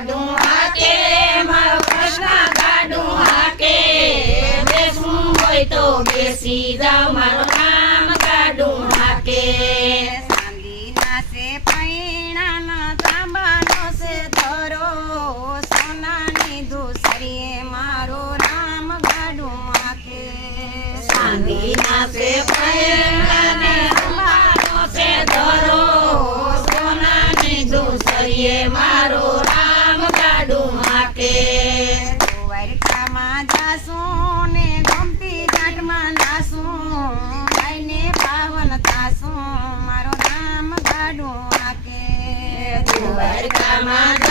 ગાડું હાકે મારો કૃષ્ણ ગાડું હાકે બેસવું હોય તો બેસી જાવ મારો રામ ગાડું હાકે ચાંદીના છે પૈણાના તાંબાનો છે ધરો સોનાની દુસરીએ મારો રામ ગાડું હાકે ચાંદીના છે પૈણાને તાંબાનો છે ધરો સોનાની દુસરીએ મારો રામ ગાડું હાકે દ્વારકામાં જાશું ને ગમતી ઘાટમાં નાશું ગાયને પાવન થાશું મારો રામ ગાડું હાકે દ્વારકામાં